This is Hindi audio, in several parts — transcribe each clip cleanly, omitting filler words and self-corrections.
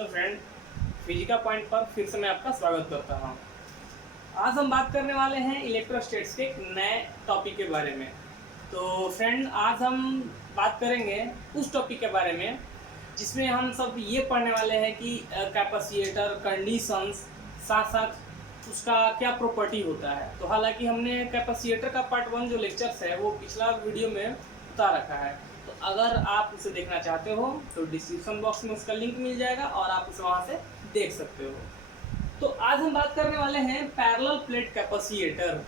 हेलो फ्रेंड, फिजिका पॉइंट पर फिर से मैं आपका स्वागत करता हूँ। आज हम बात करने वाले हैं इलेक्ट्रोस्टैट्स के एक नए टॉपिक के बारे में। तो फ्रेंड, आज हम बात करेंगे उस टॉपिक के बारे में जिसमें हम सब ये पढ़ने वाले हैं कि कैपेसिटर कंडीशंस, साथ साथ उसका क्या प्रॉपर्टी होता है। तो हालांकि हमने कैपेसिटर का पार्ट 1 जो लेक्चर्स है वो पिछला वीडियो में बता रखा है। तो अगर आप उसे देखना चाहते हो तो डिस्क्रिप्शन बॉक्स में उसका लिंक मिल जाएगा और आप उसे वहाँ से देख सकते हो। तो आज हम बात करने वाले हैं पैरेलल प्लेट कैपेसिटर,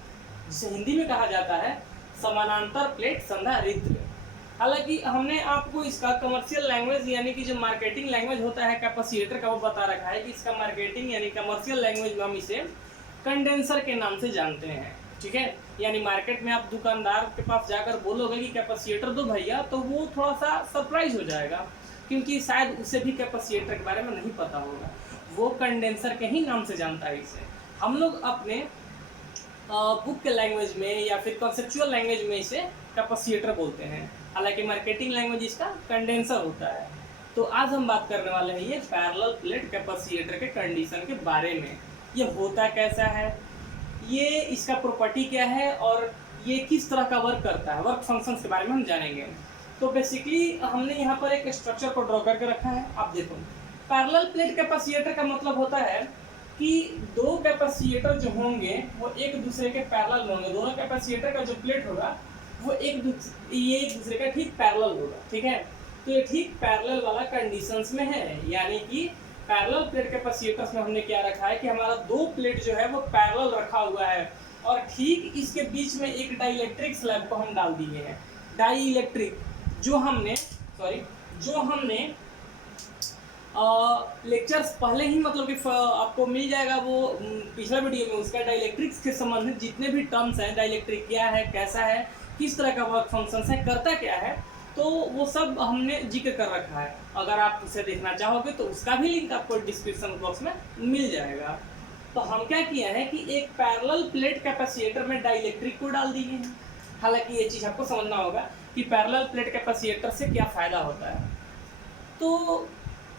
जिसे हिंदी में कहा जाता है समानांतर प्लेट संधारित्र। हालांकि हमने आपको इसका कमर्शियल लैंग्वेज यानी कि जो मार्केटिंग लैंग्वेज होता है कैपेसिटर का वो बता रखा है कि इसका मार्केटिंग यानी कमर्शियल लैंग्वेज में हम इसे कंडेंसर के नाम से जानते हैं। ठीक है, यानी मार्केट में आप दुकानदार के पास जाकर बोलोगे कि कैपेसिटर दो भैया, तो वो थोड़ा सा सरप्राइज हो जाएगा क्योंकि शायद उसे भी कैपेसिटर के बारे में नहीं पता होगा। वो कंडेंसर के ही नाम से जानता है इसे। हम लोग अपने बुक के लैंग्वेज में या फिर कॉन्सेप्चुअल लैंग्वेज में इसे कैपेसिटर बोलते हैं, हालांकि मार्केटिंग लैंग्वेज इसका कंडेंसर होता है। तो आज हम बात करने वाले हैं ये पैरेलल प्लेट कैपेसिटर के कंडीशन के बारे में। ये होता कैसा है, ये इसका प्रॉपर्टी क्या है और ये किस तरह का वर्क करता है, वर्क फंक्शंस के बारे में हम जानेंगे। तो बेसिकली हमने यहाँ पर एक स्ट्रक्चर को ड्रॉ करके रखा है। आप देखो, पैरेलल प्लेट कैपेसिटर का मतलब होता है कि दो कैपेसिटर जो होंगे वो एक दूसरे के पैरेलल होंगे। दोनों कैपेसिटर का जो प्लेट होगा वो एक दूसरे का ठीक पैरेलल होगा। ठीक है, तो ये ठीक पैरेलल वाला कंडीशंस में है, यानी कि पैरेलल प्लेट कैपेसिटर्स में हमने क्या रखा है कि हमारा दो प्लेट जो है वो पैरेलल रखा हुआ है और ठीक इसके बीच में एक डाइइलेक्ट्रिक स्लैब को हम डाल दिए हैं। डाइइलेक्ट्रिक जो हमने लेक्चर्स पहले ही मतलब कि आपको मिल जाएगा वो पिछला वीडियो में, उसका डाइइलेक्ट्रिक्स के संबंधित जितने भी टर्म्स हैं, डाइइलेक्ट्रिक क्या है, कैसा है, किस तरह का वर्क फंक्शन है, करता क्या है, तो वो सब हमने जिक्र कर रखा है। अगर आप उसे देखना चाहोगे तो उसका भी लिंक आपको डिस्क्रिप्शन बॉक्स में मिल जाएगा। तो हम क्या किया है कि एक पैरेलल प्लेट कैपेसिटर में डाइइलेक्ट्रिक को डाल दिए हैं। हालांकि ये चीज़ आपको समझना होगा कि पैरेलल प्लेट कैपेसिटर से क्या फ़ायदा होता है। तो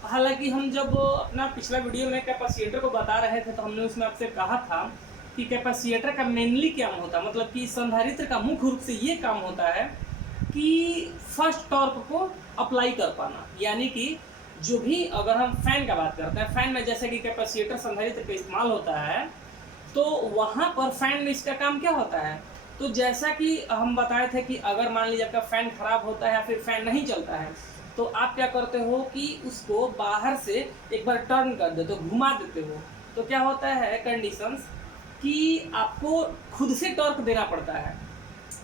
हालांकि हम जब अपना पिछला वीडियो में कैपेसिटर को बता रहे थे तो हमने उसमें आपसे कहा था कि कैपेसिटर का मेनली क्या होता है, मतलब कि संधारित्र का मुख्य रूप से ये काम होता है कि फर्स्ट टॉर्क को अप्लाई कर पाना। यानी कि जो भी, अगर हम फैन का बात करते हैं, फैन में जैसे कि कैपेसिटर संधारित्र का इस्तेमाल होता है, तो वहाँ पर फैन में इसका काम क्या होता है। तो जैसा कि हम बताए थे कि अगर मान लीजिए आपका फैन खराब होता है या फिर फैन नहीं चलता है, तो आप क्या करते हो कि उसको बाहर से एक बार टर्न कर देते हो, घुमा देते हो। तो क्या होता है कंडीशंस कि आपको खुद से टॉर्क देना पड़ता है।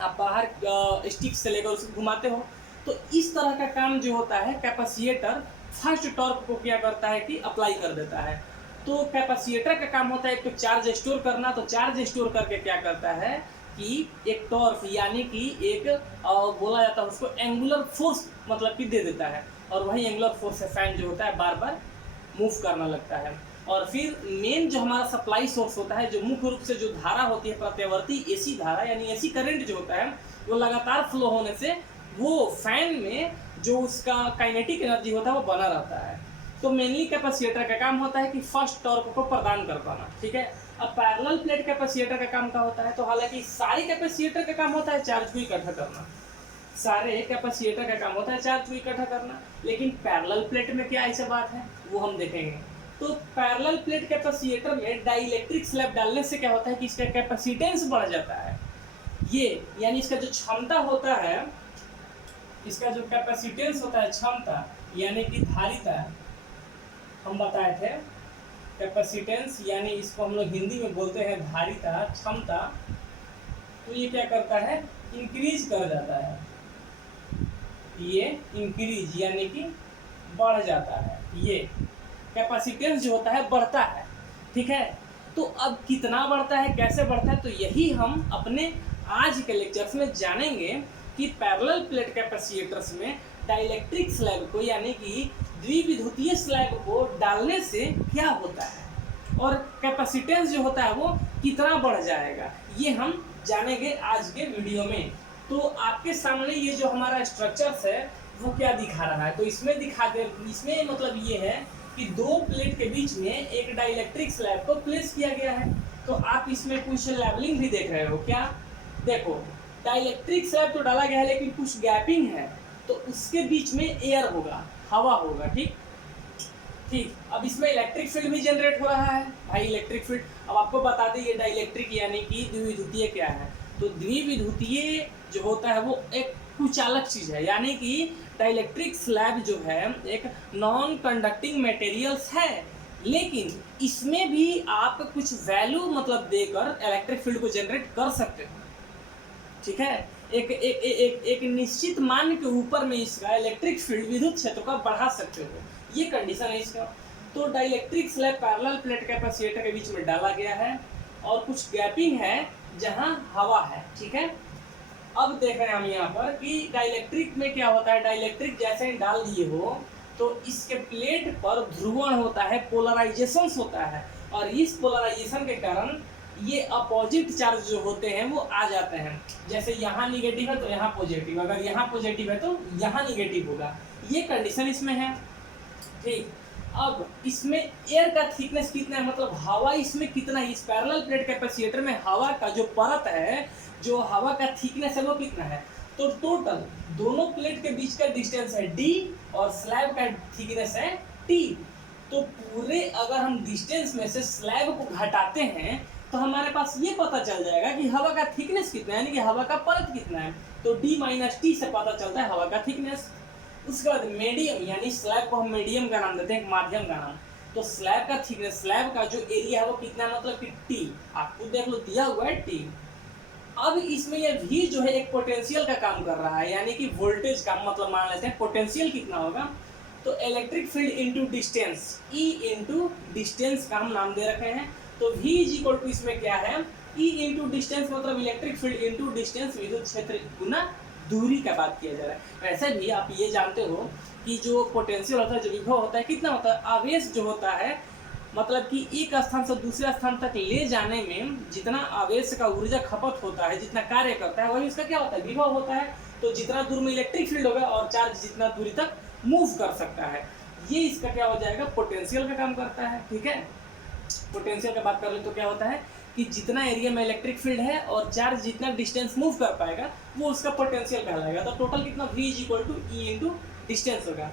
आप बाहर स्टिक से लेकर उसको घुमाते हो। तो इस तरह का काम जो होता है कैपेसिटर फर्स्ट टॉर्क को क्या करता है कि अप्लाई कर देता है। तो कैपेसिटर का काम होता है एक तो चार्ज स्टोर करना। तो चार्ज स्टोर करके क्या करता है कि एक टॉर्क यानी कि एक बोला जाता है उसको एंगुलर फोर्स मतलब कि दे देता है, और वही एंगुलर फोर्स से फैन जो होता है बार बार मूव करना लगता है। और फिर मेन जो हमारा सप्लाई सोर्स होता है, जो मुख्य रूप से जो धारा होती है प्रत्यावर्ती एसी धारा यानी एसी करंट जो होता है, वो लगातार फ्लो होने से वो फैन में जो उसका काइनेटिक एनर्जी होता है वो बना रहता है। तो मेनली कैपेसिटर का काम होता है कि फर्स्ट टॉर्क को प्रदान कर पाना। ठीक है, अब पैरेलल प्लेट कैपेसिटर का काम क्या होता है, तो हालांकि सारे कैपेसिटर का काम होता है चार्ज को इकट्ठा करना। सारे कैपेसिटर का काम होता है चार्ज को इकट्ठा करना, लेकिन पैरेलल प्लेट में क्या ऐसा बात है वो हम देखेंगे। तो पैरेलल प्लेट कैपेसिटर में डाइइलेक्ट्रिक स्लैब डालने से क्या होता है कि इसका कैपेसिटेंस बढ़ जाता है। ये यानी इसका जो क्षमता होता है, इसका जो कैपेसिटेंस होता है, क्षमता यानी कि धारिता, हम बताए थे कैपेसिटेंस यानी इसको हम लोग हिंदी में बोलते हैं धारिता, क्षमता। तो ये क्या करता है, इंक्रीज कर जाता है। ये इंक्रीज यानी कि बढ़ जाता है। ये कैपेसिटेंस जो होता है बढ़ता है। ठीक है, तो अब कितना बढ़ता है, कैसे बढ़ता है, तो यही हम अपने आज के लेक्चर्स में जानेंगे कि पैरेलल प्लेट कैपेसिटर्स में डाइइलेक्ट्रिक स्लैब को यानी कि द्विविद्युतीय स्लैब को डालने से क्या होता है और कैपेसिटेंस जो होता है वो कितना बढ़ जाएगा, ये हम जानेंगे आज के वीडियो में। तो आपके सामने ये जो हमारा स्ट्रक्चर्स है वो क्या दिखा रहा है, तो इसमें मतलब ये है कि दो प्लेट के बीच में एक डाइलेक्ट्रिक स्लैब को प्लेस किया गया है। तो आप इसमें कुछ लेवलिंग भी देख रहे हो क्या? देखो, डाइलेक्ट्रिक स्लैब तो डाला गया है लेकिन कुछ गैपिंग है, तो उसके बीच में एयर होगा, हवा होगा। ठीक ठीक। अब इसमें इलेक्ट्रिक फील्ड भी जनरेट हो रहा है भाई, इलेक्ट्रिक फील्ड। अब आपको बता दें ये डाइलेक्ट्रिक यानी कि द्विविद्युतीय क्या है। तो द्विविद्युतीय जो होता है वो एक कुछ अलग चीज़ है, यानी कि डाइलेक्ट्रिक स्लैब जो है एक नॉन कंडक्टिंग मटेरियल्स है, लेकिन इसमें भी आप कुछ वैल्यू मतलब देकर इलेक्ट्रिक फील्ड को जनरेट कर सकते हो। ठीक है, एक एक एक एक निश्चित मान के ऊपर में इसका इलेक्ट्रिक फील्ड विद्युत क्षेत्र का बढ़ा सकते हो, ये कंडीशन है इसका। तो dielectric slab parallel plate capacitor के बीच में डाला गया है और कुछ गैपिंग है जहां हवा है। ठीक है, अब देख रहे हैं हम यहाँ पर कि डाइलेक्ट्रिक में क्या होता है। डाइलेक्ट्रिक जैसे ही डाल दिए हो तो इसके प्लेट पर ध्रुवण होता है, पोलराइजेशन होता है, और इस पोलराइजेशन के कारण ये अपोजिट चार्ज जो होते हैं वो आ जाते हैं। जैसे यहाँ निगेटिव है तो यहाँ पॉजिटिव, अगर यहाँ पॉजिटिव है तो यहाँ निगेटिव होगा, ये कंडीशन इसमें है। ठीक, अब इसमें एयर का थिकनेस कितना है, मतलब हवा इसमें कितना है। इस पैरेलल प्लेट कैपेसिटर में हवा का जो परत है, जो हवा का थिकनेस है वो कितना है। तो टोटल दोनों प्लेट के बीच का डिस्टेंस है d और स्लैब का थिकनेस है t। तो पूरे अगर हम डिस्टेंस में से स्लैब को घटाते हैं तो हमारे पास ये पता चल जाएगा कि हवा का थिकनेस कितना है, यानी कि हवा का परत कितना है। तो d - t से पता चलता है हवा का थिकनेस। उसके बाद मीडियम, यानी स्लैब को हम मीडियम का नाम देते हैं, एक माध्यम का नाम। तो स्लैब का थिकनेस, स्लैब का जो एरिया है वो कितना है, मतलब कि t, आपको देख लो दिया हुआ है t। अब इसमें ये v जो है एक पोटेंशियल का काम कर रहा है, यानी कि वोल्टेज का मतलब मान लेते हैं। पोटेंशियल कितना होगा, तो electric field into distance, E into distance का हम नाम दे रखे हैं। तो v इक्वल टू इसमें क्या है, E इनटू डिस्टेंस मतलब इलेक्ट्रिक फील्ड इनटू डिस्टेंस, विद्युत क्षेत्र गुना दूरी का बात किया जा रहा है। वैसे भी आप ये जानते हो कि जो पोटेंशियल होता है, जो विभव होता है, कितना होता है, आवेश जो होता है, मतलब कि एक स्थान से दूसरे स्थान तक ले जाने में जितना आवेश का ऊर्जा खपत होता है, जितना कार्य करता है, वही उसका क्या होता है, विभव होता है। तो जितना दूर में इलेक्ट्रिक फील्ड होगा और चार्ज जितना दूरी तक मूव कर सकता है, ये इसका क्या हो जाएगा, पोटेंशियल का काम करता है। ठीक है, पोटेंशियल की बात कर ले तो क्या होता है कि जितना एरिया में इलेक्ट्रिक फील्ड है और चार्ज जितना डिस्टेंस मूव कर पाएगा वो उसका पोटेंशियल कहलाएगा। तो टोटल कितना, v equal to E into distance होगा।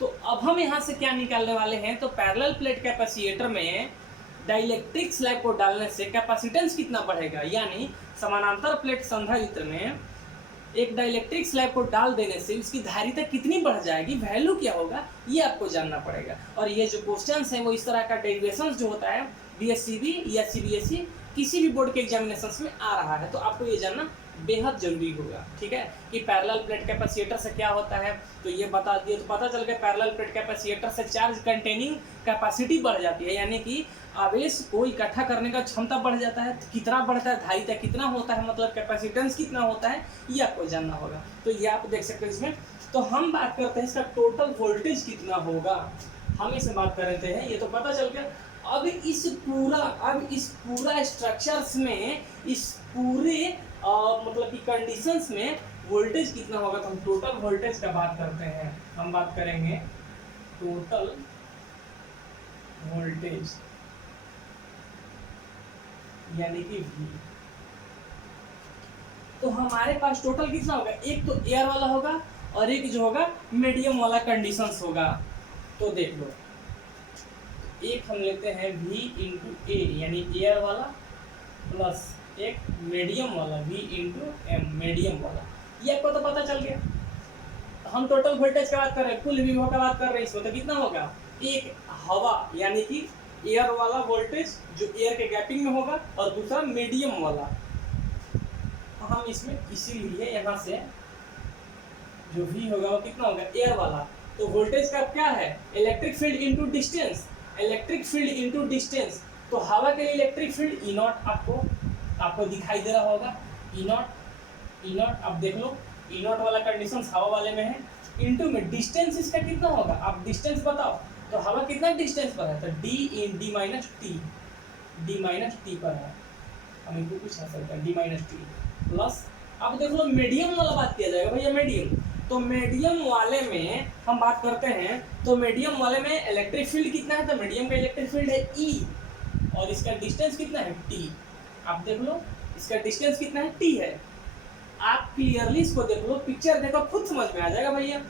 तो अब हम यहाँ से क्या निकालने वाले हैं, तो पैरेलल प्लेट कैपेसिटर में डाइलेक्ट्रिक स्लैब को डालने से कैपेसिटेंस कितना बढ़ेगा, यानी समानांतर प्लेट संधारित्र में एक डाइलेक्ट्रिक स्लैब को डाल देने से उसकी धारिता कितनी बढ़ जाएगी, वैल्यू क्या होगा, ये आपको जानना पड़ेगा। और ये जो क्वेश्चंस हैं वो इस तरह का डेरिवेशंस जो होता है BSCB या CBSE किसी भी बोर्ड के एग्जामिनेशंस में आ रहा है, तो आपको ये जानना बेहद जरूरी होगा। ठीक है, कि पैरेलल प्लेट कैपेसिटर से क्या होता है, तो ये बता दिए तो पता चल गया पैरेलल प्लेट कैपेसिटर से चार्ज कंटेनिंग कैपेसिटी बढ़ जाती है, यानी कि आवेश को इकट्ठा करने का क्षमता बढ़ जाता है। कितना बढ़ता है, धारिता कितना होता है, मतलब कैपेसिटेंस कितना होता है, ये आपको जानना होगा। तो ये आप देख सकते हैं इसमें। तो हम बात करते हैं इसका टोटल वोल्टेज कितना होगा, हम इसे बात कर रहे हैं, ये तो पता चल गया। अब इस पूरा स्ट्रक्चर्स में, इस पूरे मतलब कि कंडीशंस में वोल्टेज कितना होगा, तो हम टोटल वोल्टेज का बात करते हैं। हम बात करेंगे टोटल वोल्टेज यानी कि V। तो हमारे पास टोटल कितना होगा, एक तो एयर वाला होगा और एक जो होगा मीडियम वाला कंडीशंस होगा। तो देख लो, एक हम लेते हैं V इंटू ए यानी एयर वाला, प्लस एक मीडियम वाला V इंटू एम मीडियम वाला, ये आपको तो पता चल गया। हम टोटल वोल्टेज की बात कर रहे हैं, कुल विभव की बात कर रहे हैं, इसमें तो कितना होगा, एक हवा यानी कि एयर वाला वोल्टेज जो एयर के गैपिंग में होगा और दूसरा मीडियम वाला। हम इसमें इसीलिए यहाँ से जो V होगा वो कितना होगा, एयर वाला। तो वोल्टेज का क्या है, electric field into distance, electric field into distance. तो हवा के लिए इलेक्ट्रिक फील्ड E नॉट आपको दिखाई दे रहा होगा, E नॉट आप देख लो, E नॉट वाला कंडीशन हवा वाले में है, इनटू में डिस्टेंस इसका कितना होगा, आप डिस्टेंस बताओ। तो हवा कितना डिस्टेंस पर है, तो D माइनस टी पर है, हम इनको कुछ आ सकता है D माइनस टी प्लस। अब देख लो मीडियम वाला बात किया जाएगा भैया, मीडियम तो मीडियम वाले में हम बात करते हैं, तो मीडियम वाले में इलेक्ट्रिक फील्ड कितना है, तो मीडियम का इलेक्ट्रिक फील्ड है E और इसका डिस्टेंस कितना है T। आप देख लो इसका डिस्टेंस कितना है T है। आप क्लियरली इसको देख लो, पिक्चर देखो, खुद समझ में आ जाएगा भैया।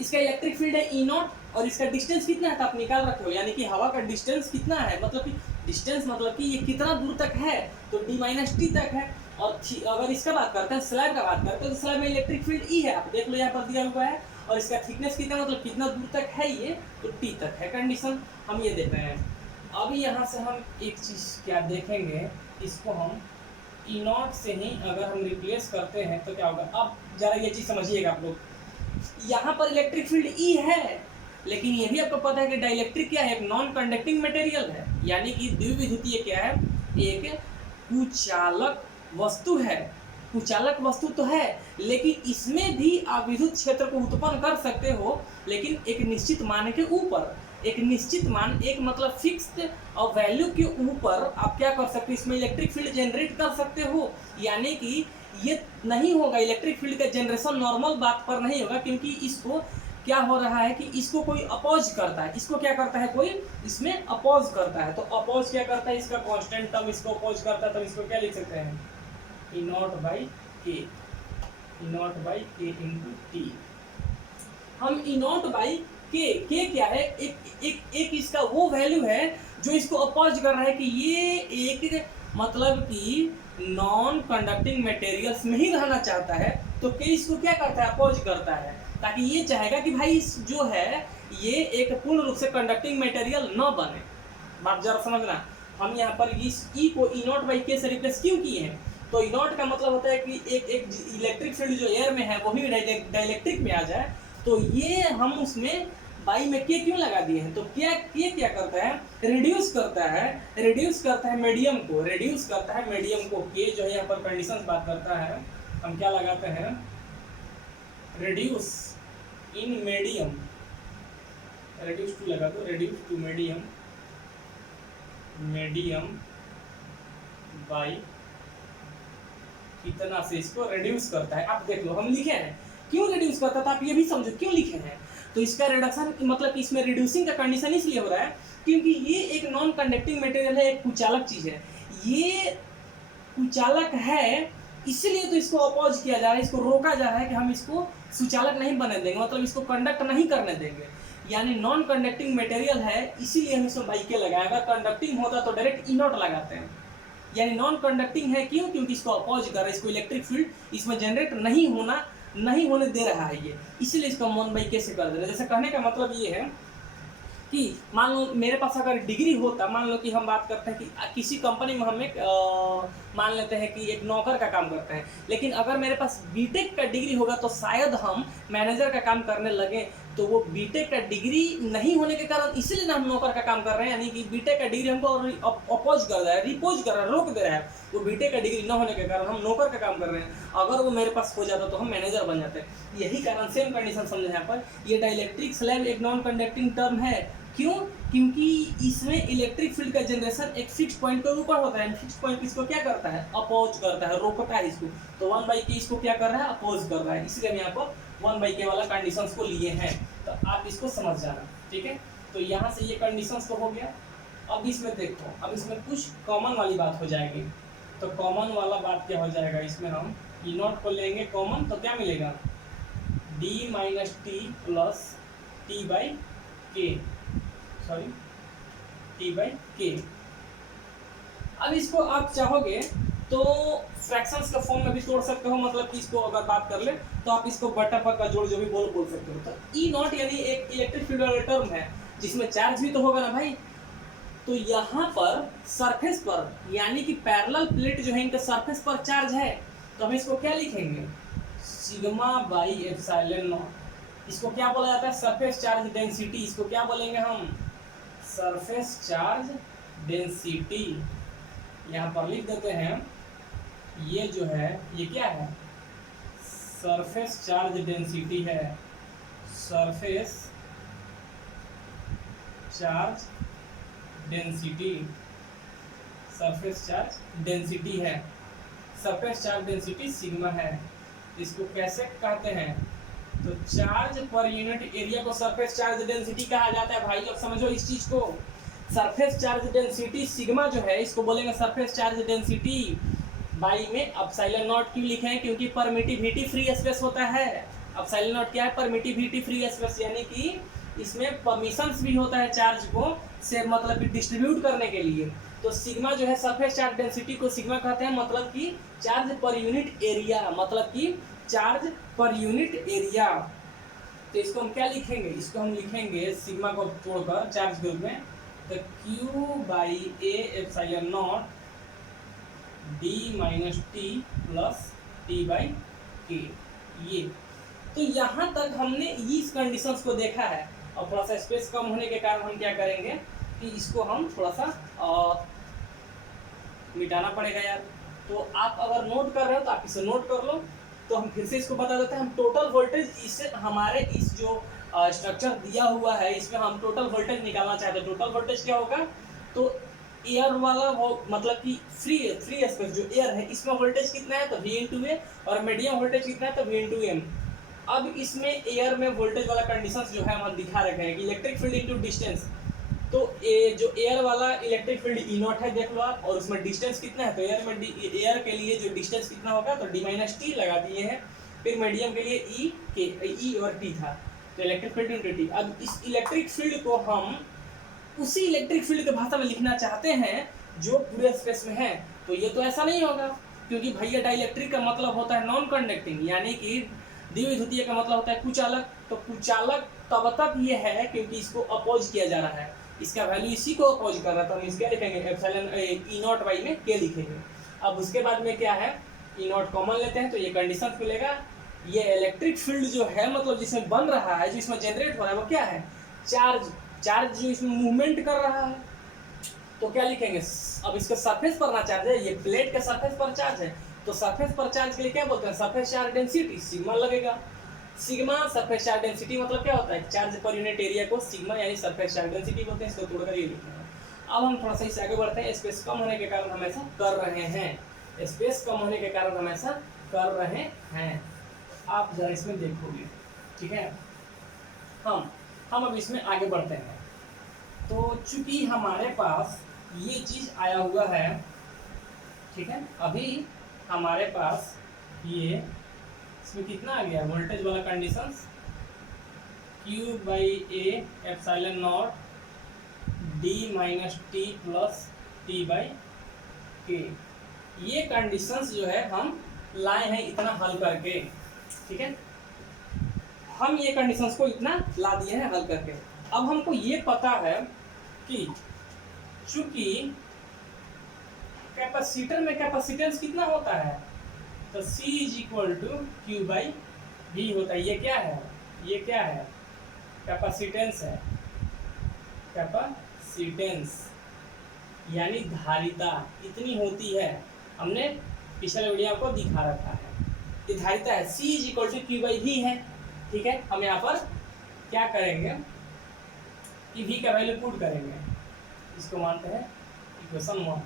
इसका इलेक्ट्रिक फील्ड है E0 और इसका डिस्टेंस कितना है तो आप निकाल रखे हो, यानी कि हवा का डिस्टेंस कितना है, मतलब कि डिस्टेंस मतलब कि ये कितना दूर तक है, तो D-T तक है। और अगर इसका बात करते हैं, स्लैब का बात करते हैं, तो स्लैब में इलेक्ट्रिक फील्ड E है, आप देख लो यहाँ पर दिया हुआ है, और इसका थिकनेस कितना, मतलब कितना दूर तक है ये, तो T तक है कंडीशन, हम ये देख रहे हैं। अब यहाँ से हम एक चीज़ क्या देखेंगे, इसको हम E0 से ही अगर हम रिप्लेस करते हैं तो क्या होगा। अब जरा ये चीज़ समझिएगा आप लोग, यहाँ पर इलेक्ट्रिक फील्ड E है, लेकिन ये भी आपको पता है कि डाइलेक्ट्रिक क्या है, एक नॉन कंडक्टिंग मटेरियल है, यानी कि द्विविद्युतीय क्या है, एक कुचालक वस्तु है। कुचालक वस्तु तो है, लेकिन इसमें भी आप विद्युत क्षेत्र को उत्पन्न कर सकते हो, लेकिन एक निश्चित मान के ऊपर, एक निश्चित मान, एक मतलब फिक्स्ड और वैल्यू के ऊपर आप क्या कर सकते हो, इसमें इलेक्ट्रिक फील्ड जनरेट कर सकते हो। यानी कि ये नहीं होगा, इलेक्ट्रिक फील्ड का जनरेशन नॉर्मल बात पर नहीं होगा, क्योंकि इसको क्या हो रहा है कि इसको कोई अपोज करता है, इसको क्या करता है, कोई इसमें अपोज करता है। तो अपोज क्या करता है, इसका कांस्टेंट टर्म इसको अपोज करता है, तो इसको क्या लिख सकते हैं, E0/K, E0/K into T। हम E0/K क्या है, एक इसका वो वैल्यू है जो इसको अपोज कर रहा है कि ये एक मतलब कि नॉन कंडक्टिंग मटेरियल्स में ही रहना चाहता है, तो K इसको क्या करता है, अपोज करता है, ताकि ये चाहेगा कि भाई जो है ये एक पूर्ण रूप से कंडक्टिंग मटेरियल न बने। बात जरा समझना, हम यहाँ पर इस E को E0/K से रिप्लेस क्यों किए हैं, तो E0 का मतलब होता है कि एक इलेक्ट्रिक फील्ड जो एयर में है वो भी डाइलेक्ट्रिक में आ जाए, तो ये हम उसमें बाई में K क्यों लगा दिए हैं, तो क्या करता है, रिड्यूस करता है मीडियम को, K जो है यहाँ पर कंडीशन बात करता है, हम क्या लगाते हैं, reduce in medium, reduce to लगा दो, रिड्यूस टू मीडियम बाई कितना से इसको रिड्यूस करता है। आप देख लो हम लिखे हैं क्यों रिड्यूस करता है, तो आप ये भी समझो क्यों लिखे हैं। तो इसका रिडक्शन मतलब इसमें रिड्यूसिंग का कंडीशन इसलिए हो रहा है क्योंकि ये एक नॉन कंडक्टिंग मटेरियल है, एक कुचालक चीज है, ये कुचालक है, इसलिए तो इसको अपोज किया जा रहा है, इसको रोका जा रहा है कि हम इसको सुचालक नहीं बनने देंगे, मतलब इसको कंडक्ट नहीं करने देंगे, यानी नॉन कंडक्टिंग मटेरियल है, इसीलिए हम इसमें बाई के लगाए। अगर कंडक्टिंग होता तो डायरेक्ट E0 लगाते हैं, यानी नॉन कंडक्टिंग है क्यों, क्योंकि इसको अपोज कर रहा है, इसको इलेक्ट्रिक फील्ड इसमें जनरेट नहीं होने दे रहा है ये, इसीलिए इसको हम 1/K से कर दे रहे हैं। जैसे कहने का मतलब ये है कि मान लो मेरे पास अगर डिग्री होता, मान लो कि हम बात करते हैं कि किसी कंपनी में हम एक मान लेते हैं कि एक नौकर का काम करते हैं, लेकिन अगर मेरे पास बीटेक का डिग्री होगा तो शायद हम मैनेजर का काम करने लगे, तो वो बीटेक का डिग्री नहीं होने के कारण इसलिए ना हम नौकर का काम कर रहे हैं, यानी कि बीटेक का डिग्री हमको अपोज कर रहा है, रिपोज कर रहा है, रोक दे रहा है, वो बीटेक का डिग्री न होने के कारण हम नौकर का काम कर रहे हैं, अगर वो मेरे पास हो जाता तो हम मैनेजर बन जाते। यही कारण सेम कंडीशन समझे यहाँ पर, ये डाइलेक्ट्रिक स्लैब एक नॉन कंडक्टिंग टर्म है, क्यों, क्योंकि इसमें इलेक्ट्रिक फील्ड का जनरेशन एक फिक्स पॉइंट के ऊपर होता है, फिक्स पॉइंट इसको क्या करता है, अपोज करता है, रोकता है इसको, तो 1/K इसको क्या कर रहा है, अपोज कर रहा है, इसलिए हम यहाँ पर 1/K वाला कंडीशंस को लिए हैं, तो आप इसको समझ जाना, ठीक है। तो यहाँ से ये कंडीशंस तो हो गया। अब इसमें देखो, अब इसमें कुछ कॉमन वाली बात हो जाएगी, तो कॉमन वाला बात क्या हो जाएगा, इसमें हम E0 को लेंगे कॉमन, तो क्या मिलेगा, D-T प्लस T/K। अब इसको आप चाहोगे तो फ्रैक्शंस का फॉर्म में भी तोड़ सकते हो, मतलब कि इसको अगर बात कर ले तो आप इसको बटा पर का जोड़ जो भी बोल सकते हो। तो E0 यानी एक इलेक्ट्रिक फील्ड वाला टर्म है जिसमें चार्ज भी तो होगा ना भाई, तो यहाँ पर सरफेस पर यानी कि पैरेलल प्लेट जो है इनका सरफेस पर चार्ज है, तो हम इसको क्या लिखेंगे, σ/ε0। इसको क्या बोला जाता है, सरफेस चार्ज डेंसिटी, इसको क्या बोलेंगे हम, सरफेस चार्ज डेंसिटी। यहाँ पर लिख देते हैं, ये जो है ये क्या है, सरफेस चार्ज डेंसिटी है, surface charge density, surface charge density है, सरफेस चार्ज डेंसिटी सिग्मा है। इसको कैसे कहते हैं, तो चार्ज पर यूनिट एरिया को सरफेस चार्ज डेंसिटी कहा जाता है भाई। अब समझो इस चीज को, सरफेस चार्ज डेंसिटी सिग्मा जो है इसको बोलेंगे सरफेस चार्ज डेंसिटी बाई में एप्सिलॉन नॉट। क्यों लिखे हैं? क्योंकि परमिटिविटी फ्री स्पेस होता है। एप्सिलॉन नॉट क्या है? परमिटिविटी फ्री स्पेस, यानी कि इसमें परमिशंस भी होता है चार्ज को से मतलब कि डिस्ट्रीब्यूट करने के लिए। तो सिग्मा जो है सरफेस चार्ज डेंसिटी को सिग्मा कहते हैं, मतलब कि चार्ज पर यूनिट एरिया, मतलब कि चार्ज पर यूनिट एरिया। तो इसको हम क्या लिखेंगे? इसको हम लिखेंगे सिग्मा को तोड़कर चार्ज ग्रुप में, तो Q by A epsilon not D minus t plus t by के। ये तो यहाँ तक हमने इस कंडीशंस को देखा है। और थोड़ा सा स्पेस कम होने के कारण हम क्या करेंगे कि इसको हम थोड़ा सा मिटाना पड़ेगा यार। तो आप अगर नोट कर रहे हो तो आप इसे नोट कर लो। तो हम फिर से इसको बता देते हैं, हम टोटल वोल्टेज इसे हमारे इस जो स्ट्रक्चर दिया हुआ है इसमें हम टोटल वोल्टेज निकालना चाहते हैं। टोटल वोल्टेज क्या होगा? तो एयर वाला वो मतलब कि फ्री स्पेस जो एयर है इसमें वोल्टेज कितना है? तो V इंटू ए। और मीडियम वोल्टेज कितना है? तो V इंटू एम। अब इसमें एयर में वोल्टेज वाला कंडीशंस जो है हम दिखा रखे हैं कि इलेक्ट्रिक फील्ड इंटू डिस्टेंस। तो जो एयर वाला इलेक्ट्रिक फील्ड ई नॉट है देख लो आप, और उसमें डिस्टेंस कितना है? तो एयर के लिए जो डिस्टेंस कितना होगा? तो डी माइनस टी लगा दिए हैं। फिर मीडियम के लिए ई और टी था, तो इलेक्ट्रिक फील्ड इंटू टी। अब इस इलेक्ट्रिक फील्ड को हम उसी इलेक्ट्रिक फील्ड की भाषा में लिखना चाहते हैं जो पूरे स्पेस में है। तो ये तो ऐसा नहीं होगा, क्योंकि भैया डाइलेक्ट्रिक का मतलब होता है नॉन कंडक्टिंग, यानी कि द्विध्रुवीय का मतलब होता है कुचालक। तो कुचालक तब तक ये है क्योंकि इसको अपोज किया जा रहा है, इसका वैल्यू इसी को अपोज कर रहा है। तो हम इसके लिखेंगे एप्सिलॉन ई नॉट बाई में के लिखेंगे। अब उसके बाद में क्या है? ई नॉट कॉमन लेते हैं तो ये कंडीशन मिलेगा। ये इलेक्ट्रिक फील्ड जो है मतलब जिसमें बन रहा है, जो इसमें जनरेट हो रहा है वो क्या है? चार्ज जो इसमें मूवमेंट कर रहा है। तो क्या लिखेंगे? अब इसका सरफेस पर ना चार्ज है, ये प्लेट के सरफेस पर चार्ज है। तो सरफेस पर चार्ज के लिए क्या बोलते हैं? सरफेस चार्ज डेंसिटी सिग्मा लगेगा। सिग्मा सरफेस चार्ज डेंसिटी मतलब क्या होता है? चार्ज पर यूनिट एरिया को सिग्मा यानी सरफेस चार्ज डेंसिटी बोलते हैं। इसको तोड़कर ये लिखना है। अब हम थोड़ा सा इससे आगे बढ़ते हैं। स्पेस कम होने के कारण हम ऐसा कर रहे हैं। स्पेस कम होने के कारण हम ऐसा कर रहे हैं। आप जरा इसमें देखोगे, ठीक है। हम अब इसमें आगे बढ़ते हैं। तो चूंकि हमारे पास ये चीज़ आया हुआ है, ठीक है, अभी हमारे पास ये इसमें कितना आ गया वोल्टेज वाला conditions? Q by A epsilon not D minus t plus t by के। ये कंडीशंस जो है हम लाए हैं इतना हल करके, ठीक है। हम ये कंडीशंस को इतना ला दिए हैं हल करके। अब हमको ये पता है कि चूंकि कैपेसिटर में कैपेसिटेंस कितना होता है? तो C is equal to Q by V होता है। ये क्या है? ये क्या है? कैपेसिटेंस है। कैपेसिटेंस यानी धारिता इतनी होती है। हमने पिछले वीडियो को दिखा रखा है, ये धारिता है। C is equal to Q by V है, ठीक है। हम यहाँ पर क्या करेंगे कि V का वैल्यू पुट करेंगे। इसको मानते हैं इक्वेशन 1,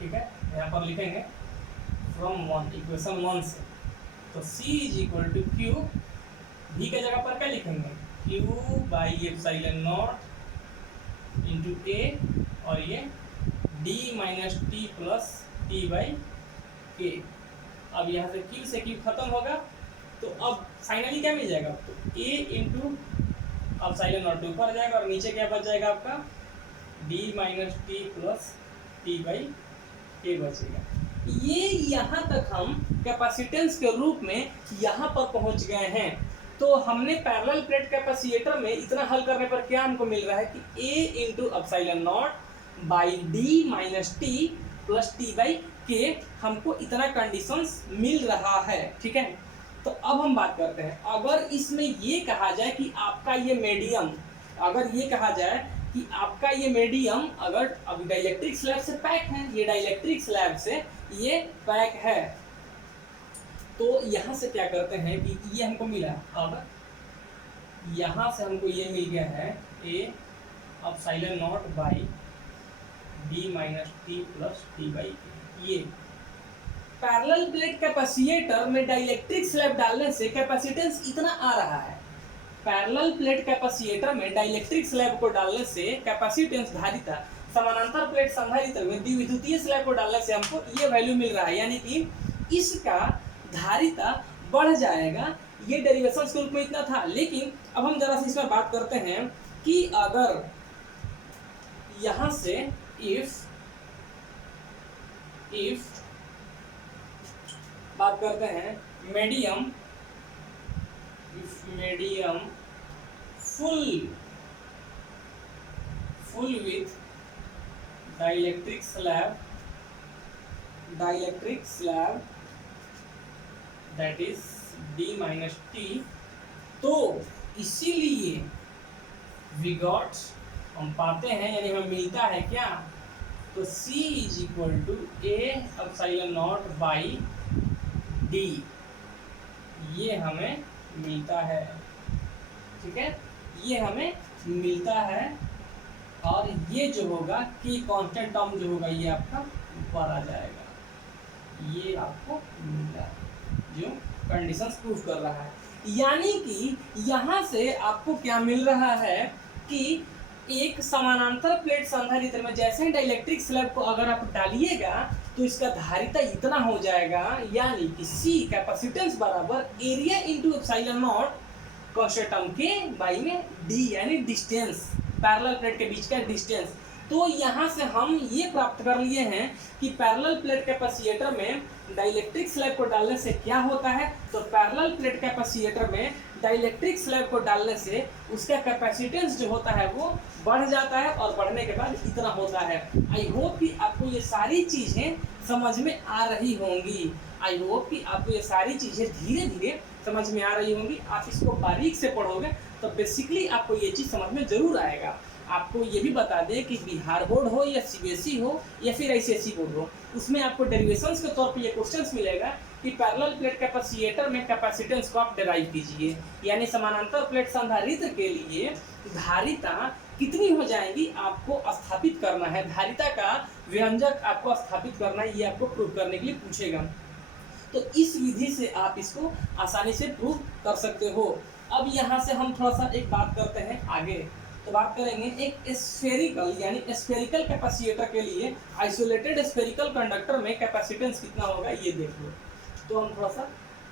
ठीक है। यहाँ पर लिखेंगे फ्रॉम 1 इक्वेशन 1 से। तो C is equal to Q, V के जगह पर क्या लिखेंगे? Q by epsilon not into A, और ये D minus t plus t by k. अब यहाँ से Q से Q खत्म होगा, तो अब फाइनली क्या मिल जाएगा? तो A इंटू एप्सिलॉन नॉट ऊपर जाएगा, और नीचे क्या बच जाएगा आपका? D minus t plus t by के बचेगा। ये यहाँ तक हम कैपेसिटेंस के रूप में यहाँ पर पहुँच गए हैं। तो हमने पैरेलल प्लेट कैपेसिटर में इतना हल करने पर क्या हमको मिल रहा है कि A into epsilon not by D minus t plus t by के हमको इतना कंडीशंस मिल रहा है, ठीक है। तो अब हम बात करते हैं, अगर इसमें ये कहा जाए कि आपका ये मीडियम, अगर ये कहा जाए कि आपका ये मीडियम अगर अब डाइलेक्ट्रिक स्लैब से पैक है, ये डाइलेक्ट्रिक स्लैब से ये पैक है, तो यहाँ से क्या करते हैं कि ये हमको मिला। अब यहाँ से हमको ये मिल गया है A epsilon not by D minus t plus t by ये। पैरेलल प्लेट कैपेसिटर में डाइलेक्ट्रिक स्लैब डालने से कैपेसिटेंस इतना आ रहा है। पैरेलल प्लेट कैपेसिटर में डाइलेक्ट्रिक स्लैब को डालने से कैपेसिटेंस धारिता, समानांतर प्लेट संधारित्र में द्विविद्युतीय स्लैब को डालने से हमको ये वैल्यू मिल रहा है, यानी कि इसका धारिता बढ़ जाएगा। ये डेरिवेशन के रूप में इतना था। लेकिन अब हम जरा सी इसमें बात करते हैं कि अगर यहां से इफ बात करते हैं medium, medium full with dielectric slab that is D-T, तो इसीलिए वी गॉट, हम पाते हैं यानी हमें मिलता है क्या, तो C = A/0/D, ये हमें मिलता है। ठीक है, ये हमें मिलता है। और ये जो होगा कि कांस्टेंट टर्म जो होगा ये आपका ऊपर आ जाएगा। ये आपको मिला जो कंडीशंस प्रूफ कर रहा है। यानी कि यहाँ से आपको क्या मिल रहा है कि एक समानांतर प्लेट संधारित्र में जैसे ही डाइलेक्ट्रिक स्लैब को अगर आप डालिएगा तो इसका धारिता इतना हो जाएगा, यानी कि C कैपेसिटेंस बराबर area into epsilon not constant term के बाई में D, यानी डिस्टेंस, पैरेलल प्लेट के बीच का डिस्टेंस। तो यहाँ से हम ये प्राप्त कर लिए हैं कि पैरेलल प्लेट कैपेसिटर में डाइलेक्ट्रिक स्लैब को डालने से क्या होता है, तो पैरेलल प्लेट कैपेसिटर में डाइलेक्ट्रिक स्लैब को डालने से उसका कैपेसिटेंस जो होता है वो बढ़ जाता है, और बढ़ने के बाद इतना होता है। आई होप कि आपको ये सारी चीज़ें समझ में आ रही होंगी। आई होप कि आपको ये सारी चीज़ें धीरे धीरे समझ में आ रही होंगी। आप इसको बारीक से पढ़ोगे तो बेसिकली आपको ये चीज़ समझ में ज़रूर आएगा। आपको ये भी बता दें कि बिहार बोर्ड हो या CBSE हो या फिर ICSE बोर्ड हो, उसमें आपको डेरिवेशंस के तौर पे ये क्वेश्चंस मिलेगा कि पैरेलल प्लेट कैपेसिटर में कैपेसिटेंस को आप डिराइव कीजिए, यानी समानांतर प्लेट संधारित्र के लिए धारिता कितनी हो जाएगी आपको स्थापित करना है, धारिता का व्यंजक आपको स्थापित करना है, ये आपको प्रूव करने के लिए पूछेगा। तो इस विधि से आप इसको आसानी से प्रूव कर सकते हो। अब यहाँ से हम थोड़ा सा एक बात करते हैं आगे, तो बात करेंगे एक स्फेरिकल यानी स्फेरिकल कैपेसिटर के लिए आइसोलेटेड स्फेरिकल कंडक्टर में कैपेसिटेंस कितना होगा ये देख लो। तो हम थोड़ा सा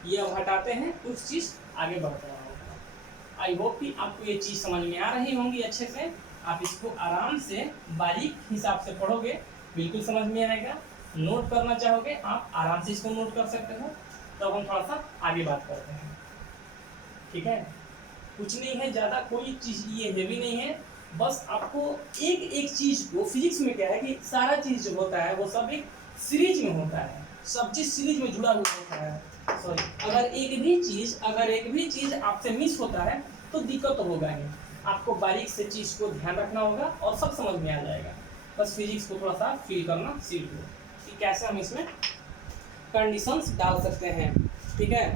ये अब हटाते हैं, कुछ चीज़ आगे बढ़ते हैं। आई होप कि आपको ये चीज़ समझ में आ रही होंगी अच्छे से। आप इसको आराम से बारीक हिसाब से पढ़ोगे, बिल्कुल समझ में आएगा। नोट करना चाहोगे आप आराम से इसको नोट कर सकते हो। तो हम थोड़ा सा आगे बात करते हैं, ठीक है। कुछ नहीं है ज़्यादा, कोई चीज़ ये हेवी नहीं है, बस आपको एक एक चीज़ को, फिजिक्स में क्या है कि सारा चीज़ जो होता है वो सब एक सीरीज में होता है, सब चीज़ सीरीज में जुड़ा हुआ होता है। सॉरी, अगर एक भी चीज़ आपसे मिस होता है तो दिक्कत तो होगा ही। आपको बारीक से चीज़ को ध्यान रखना होगा और सब समझ में आ जाएगा। बस फिजिक्स को थोड़ा सा फील करना सीख लो कि कैसे हम इसमें कंडीशंस डाल सकते हैं, ठीक है।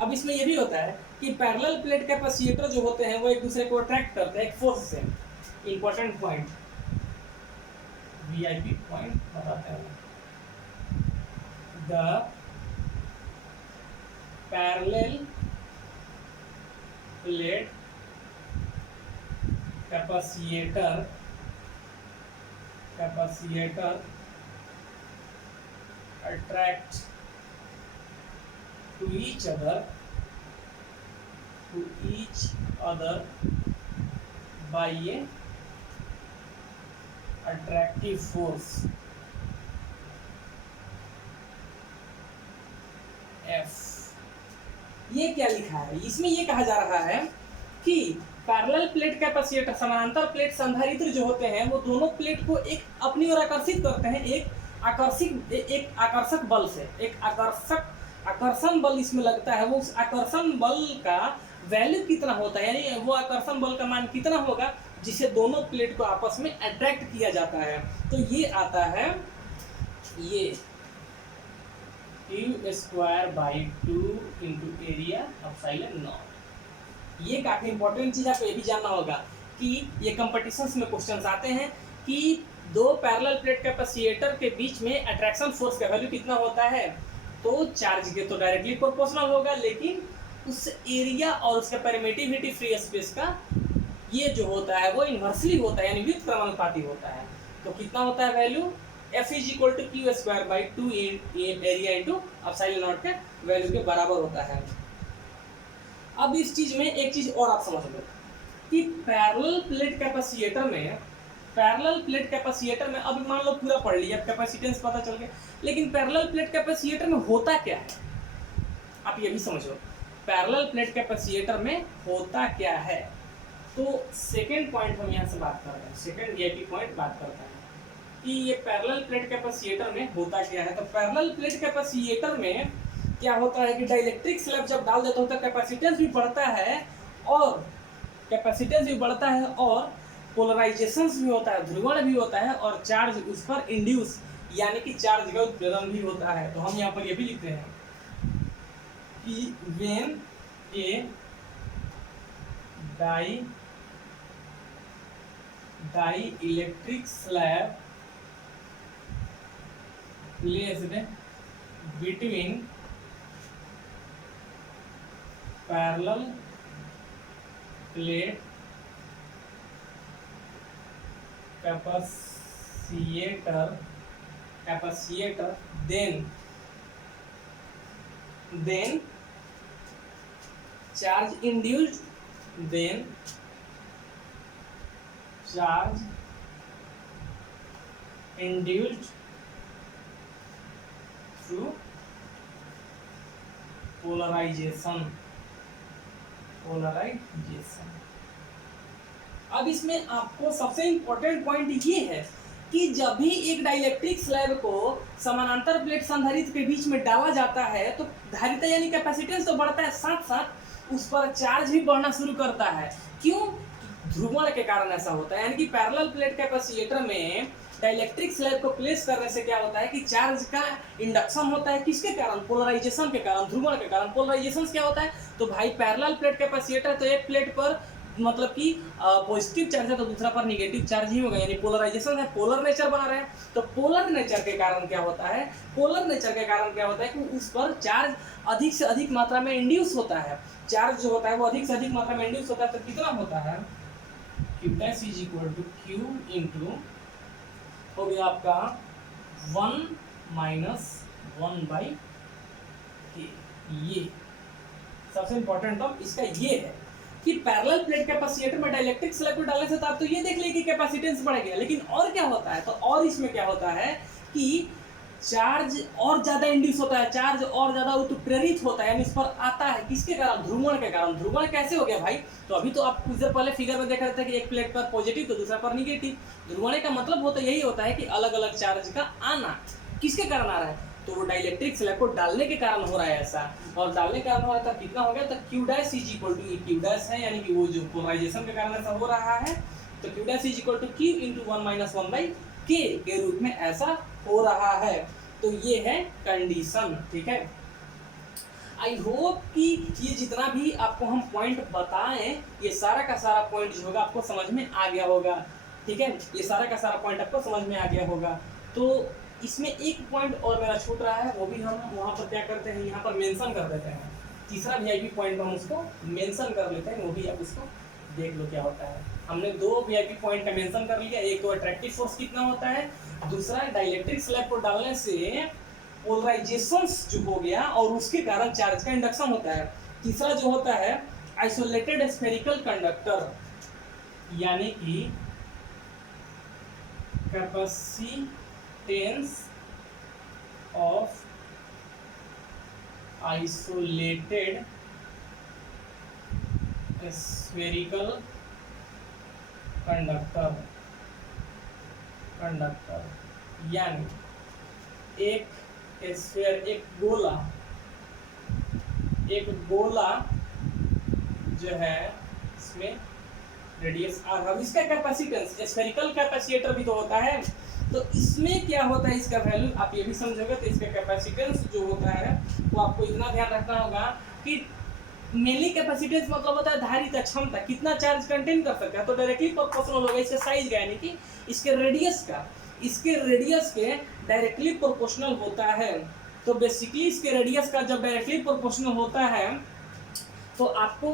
अब इसमें ये भी होता है कि पैरेलल प्लेट कैपेसिटर जो होते हैं वो एक दूसरे को अट्रैक्ट करते हैं एक फोर्स से। इंपॉर्टेंट पॉइंट, VIP पॉइंट बताते हैं। The parallel plate capacitor attract to each other by a attractive force F। ये क्या लिखा है इसमें? ये कहा जा रहा है कि पैरेलल प्लेट कैपेसिटर, समानांतर प्लेट संधारित्र जो होते हैं वो दोनों प्लेट को एक अपनी ओर आकर्षित करते हैं एक आकर्षक बल से। एक आकर्षण बल इसमें लगता है। वो उस आकर्षण बल का वैल्यू कितना होता है, यानी वो आकर्षण बल का मान कितना होगा जिसे दोनों प्लेट को आपस में अट्रैक्ट किया जाता है। तो ये आता है ये Q²/2 into area epsilon not. ये काफ़ी इंपॉर्टेंट चीज़ आपको ये भी जानना होगा कि ये कंपटीशंस में क्वेश्चंस आते हैं कि दो पैरेलल प्लेट कैपेसिटर के बीच में अट्रैक्शन फोर्स का वैल्यू कितना होता है, तो चार्ज के तो डायरेक्टली प्रोपोर्शनल होगा, लेकिन उस एरिया और उसका परमिटिविटी फ्री स्पेस का ये जो होता है वो इन्वर्सली होता है, यानी व्युत्क्रमानुपाती होता है। तो कितना होता है value, F is equal to Q square by 2 area into epsilon naught के वैल्यू के बराबर होता है। अब इस चीज में एक चीज और आप समझ लो कि पैरेलल प्लेट कैपेसिटर में अब मान लो पूरा पढ़ लिया, कैपेसिटेंस पता चल गया, लेकिन पैरेलल प्लेट कैपेसिटर में होता क्या है, आप ये भी समझो। पैरेलल प्लेट कैपेसिटर में होता क्या है, तो सेकेंड पॉइंट हम यहाँ से बात कर रहे हैं, सेकेंड वीआईपी पॉइंट बात करते हैं कि ये पैरेलल प्लेट कैपेसिटर में होता क्या है। तो पैरेलल प्लेट कैपेसिटर में क्या होता है कि डाइलेक्ट्रिक स्लैब जब डाल देते हो तो कैपेसिटेंस भी बढ़ता है और पोलराइजेशंस भी होता है, ध्रुवण भी होता है, और चार्ज उस पर इंड्यूस यानी कि चार्ज का उत्प्रेरण भी होता है। तो हम यहाँ पर ये भी लिखते हैं कि when A dielectric slab placed between parallel plate capacitor then charge induced through polarization। अब इसमें आपको सबसे इंपॉर्टेंट पॉइंट ये है कि जब भी एक डाइलेक्ट्रिक स्लैब को समानांतर प्लेट संधारित्र के बीच में डाला जाता है तो धारिता यानी कैपेसिटेंस तो बढ़ता है, साथ साथ उस पर चार्ज भी बढ़ना शुरू करता है। क्यों? ध्रुवण के कारण ऐसा होता है, यानी कि पैरेलल प्लेट कैपेसिटर में डाइलेक्ट्रिक स्लैब को प्लेस करने से क्या होता है कि चार्ज का इंडक्शन होता है, किसके कारण, पोलराइजेशन के कारण, ध्रुवण के कारण। पोलराइजेशन क्या होता है, तो भाई पैरेलल प्लेट कैपेसिटर तो एक प्लेट पर मतलब कि पॉजिटिव चार्ज है तो दूसरा पर निगेटिव चार्ज ही होगा, यानी पोलराइजेशन है, पोलर नेचर बना रहे हैं। तो पोलर नेचर के कारण क्या होता है कि उस पर चार्ज अधिक से अधिक मात्रा में इंड्यूस होता है, चार्ज जो होता है वो अधिक से अधिक मात्रा में इंड्यूस होता है। तो कितना होता है, Q dash is equal to Q into हो गया आपका 1 माइनस 1/K। ये सबसे इंपॉर्टेंट टर्म इसका ये है कि पैरेलल प्लेट कैपेसिटर में डाइलेक्ट्रिक स्लैब को डालने से तो आप तो ये देख लिए कि कैपेसिटेंस बढ़ गया, लेकिन और क्या होता है, तो और इसमें क्या होता है कि चार्ज और ज्यादा इंड्यूस होता है, चार्ज और ज्यादा उत्प्रेरित होता है, यानी इस पर आता है, किसके कारण, ध्रुवण के कारण। ध्रुवण कैसे हो गया भाई, तो अभी तो आप कुछ देर पहले फिगर में देख रहे थे कि एक प्लेट पर पॉजिटिव तो दूसरा पर निगेटिव। ध्रुवण का मतलब होता यही होता है कि अलग अलग चार्ज का आना, किसके कारण आ रहा है, तो वो डाइलेक्ट्रिक स्लैब को डालने के कारण हो रहा है ऐसा, और डालने के कारण हो रहा था कितना हो गया, तो Q dash is equal to Q dash है, यानी कि वो जो पोलराइजेशन के कारण ऐसा हो रहा है, तो Q dash is equal to Q into 1 minus 1/K के रूप में ऐसा हो रहा है। तो ये है कंडीशन, ठीक है। आई होप कि ये जितना भी आपको हम पॉइंट बताएं, ये सारा का सारा पॉइंट जो होगा आपको समझ में आ गया होगा, ठीक है, ये सारा का सारा पॉइंट आपको समझ में आ गया होगा। तो इसमें एक पॉइंट और मेरा छूट रहा है, वो भी हम वहाँ पर क्या करते हैं, यहाँ पर मेंशन कर देते हैं, तीसरा वीआईपी पॉइंट हम उसको मेंशन कर लेते हैं, वो भी आप उसको देख लो क्या होता है। हमने दो वीआईपी पॉइंट का मेंशन कर लिया, एक तो अट्रैक्टिव फोर्स कितना होता है, दूसरा डाइलेक्ट्रिक स्लैब को डालने से पोलराइजेशंस जो हो गया और उसके कारण चार्ज का इंडक्शन होता है। तीसरा जो होता है आइसोलेटेड स्फेरिकल कंडक्टर, यानी कि capacitance of isolated spherical conductor, यानी एक स्फीयर, एक गोला जो है इसमें रेडियस r, अब इसका कैपेसिटेंस, स्फेरिकल कैपेसिटर भी तो होता है, तो इसमें क्या होता है, इसका वैल्यू आप ये भी समझोगे। तो इसका कैपेसिटेंस जो होता है वो आपको इतना ध्यान रखना होगा कि मेनली कैपेसिटेंस मतलब होता है धारिता क्षमता, कितना चार्ज कंटेन कर सकता है, तो डायरेक्टली प्रोपोर्शनल होगा इसके साइज का, यानी कि इसके रेडियस का। इसके रेडियस के डायरेक्टली प्रोपोर्शनल होता है। तो बेसिकली इसके रेडियस का जब डायरेक्टली प्रोपोर्शनल होता है तो आपको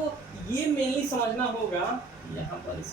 ये मेनली समझना होगा, यहाँ पर